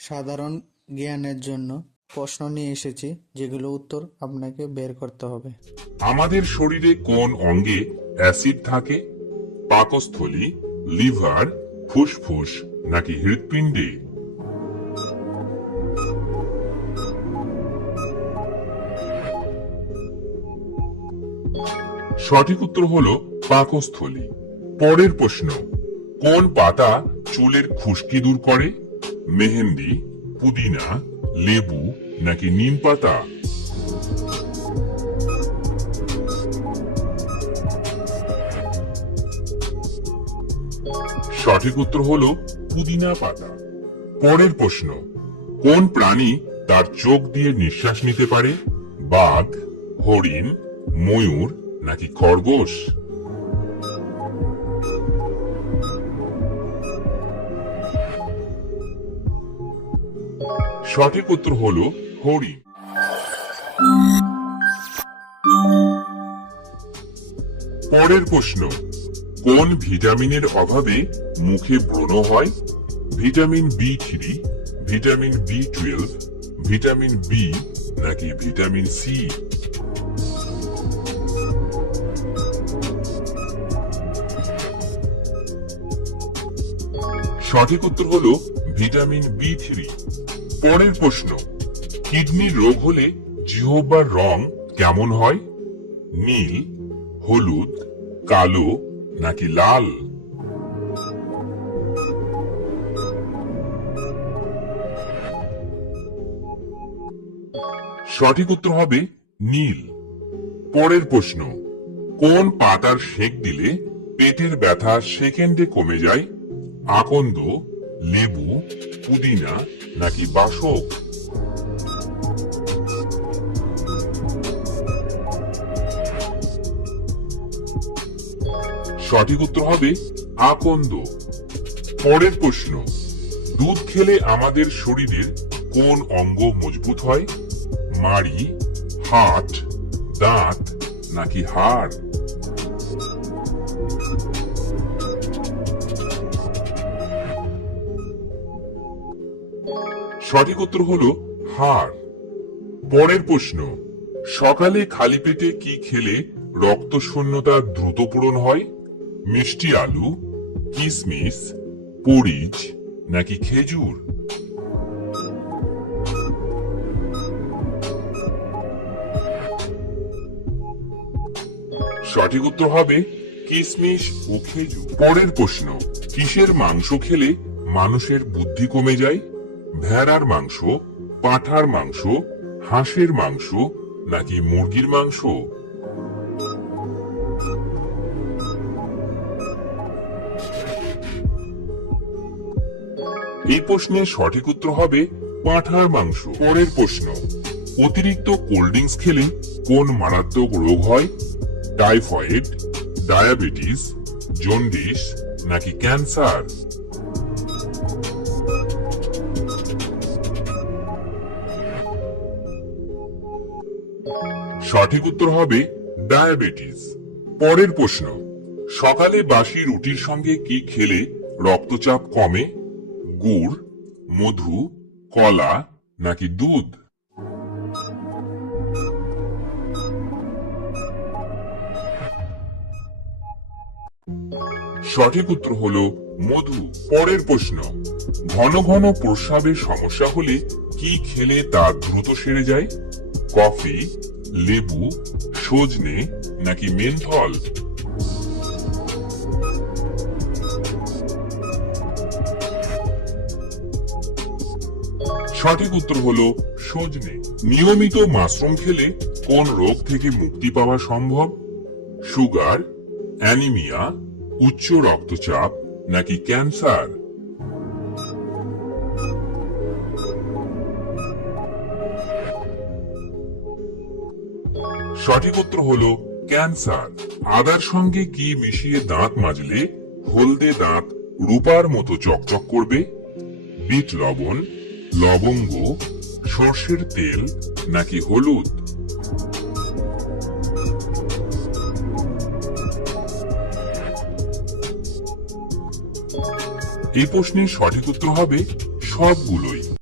সাধারণ জ্ঞানের জন্য প্রশ্ন নিয়ে এসেছি, যেগুলো উত্তর আপনাকে বের করতে হবে। আমাদের শরীরে কোন অঙ্গে অ্যাসিড থাকে? পাকস্থলী, লিভার, ফুসফুস, নাকি হৃৎপিণ্ডে? সঠিক উত্তর হলো পাকস্থলী। পরের প্রশ্ন, কোন পাতা চুলের খুশকি দূর করে? মেহেন্দি, পুদিনা, লেবু নাকি নিম পাতা? সঠিক উত্তর হলো পুদিনা পাতা। পরের প্রশ্ন, কোন প্রাণী তার চোখ দিয়ে নিঃশ্বাস নিতে পারে? বাঘ, হরিণ, ময়ূর নাকি খরগোশ? সঠিক উত্তর হলো হরিণ পরের প্রশ্ন, কোন ভিটামিনের অভাবে মুখে ব্রণ হয়? Vitamin B three, vitamin B twelve, vitamin B নাকি ভিটামিন সি? সঠিক উত্তর হল ভিটামিন বি থ্রি। পরের প্রশ্ন কিডনির রোগ হলে জিহ্বার রং কেমন হয়? নীল, হলুদ, কালো নাকি লাল? সঠিক উত্তর হবে নীল। পরের প্রশ্ন, কোন পাতার সেক দিলে পেটের ব্যথা সেকেন্ডে কমে যায়? আকন্দ লেবু, পুদিনা নাকি বাসক? সঠিক উত্তর হবে আকন্দ। পরের প্রশ্ন, দুধ খেলে আমাদের শরীরের কোন অঙ্গ মজবুত হয়? মাড়ি, হাট, দাঁত নাকি হাড়? সঠিক উত্তর হলো হাড়। পরের প্রশ্ন, সকালে খালি পেটে কি খেলে রক্ত শূন্যতা দ্রুত পূরণ হয়? মিষ্টি আলু, কিসমিস, পরিচ, নাকি খেজুর? সঠিক উত্তর হবে কিসমিস ও খেজুর। পরের প্রশ্ন, কিসের মাংস খেলে মানুষের বুদ্ধি কমে যায়? ভেড়ার মাংস, পাঁঠার মাংস, হাঁসের মাংস, নাকি মুরগির মাংস? এই প্রশ্নের সঠিক উত্তর হবে পাঁঠার মাংস। পরের প্রশ্ন, অতিরিক্ত কোল্ড ড্রিঙ্কস খেলে কোন মারাত্মক রোগ হয়? টাইফয়েড, ডায়াবেটিস, জন্ডিস, নাকি ক্যান্সার? সঠিক উত্তর হবে ডায়াবেটিস। পরের প্রশ্ন, সকালে বাসি রুটির সঙ্গে কি খেলে রক্তচাপ কমে? গুড়, মধু, কলা নাকি দুধ? সঠিক উত্তর হলো মধু। পরের প্রশ্ন, ঘন ঘন প্রস্রাবের সমস্যা হলে কি খেলে তা দ্রুত সেরে যায়? কফি লেবু, সজনে নাকি মেন্থল সঠিক উত্তর হলো সজনে। নিয়মিত মাশরুম খেলে কোন রোগ থেকে মুক্তি পাওয়া সম্ভব? সুগার, অ্যানিমিয়া, উচ্চ রক্তচাপ নাকি ক্যান্সার? সঠিক উত্তর হলো ক্যান্সার। আদার সঙ্গে কি মিশিয়ে দাঁত মাজলে হলদে দাঁত রূপার মতো চকচক করবে? বিট লবণ, লবঙ্গ, সর্ষের তেল নাকি হলুদ? এই প্রশ্নের সঠিক উত্তর হবে সবগুলোই।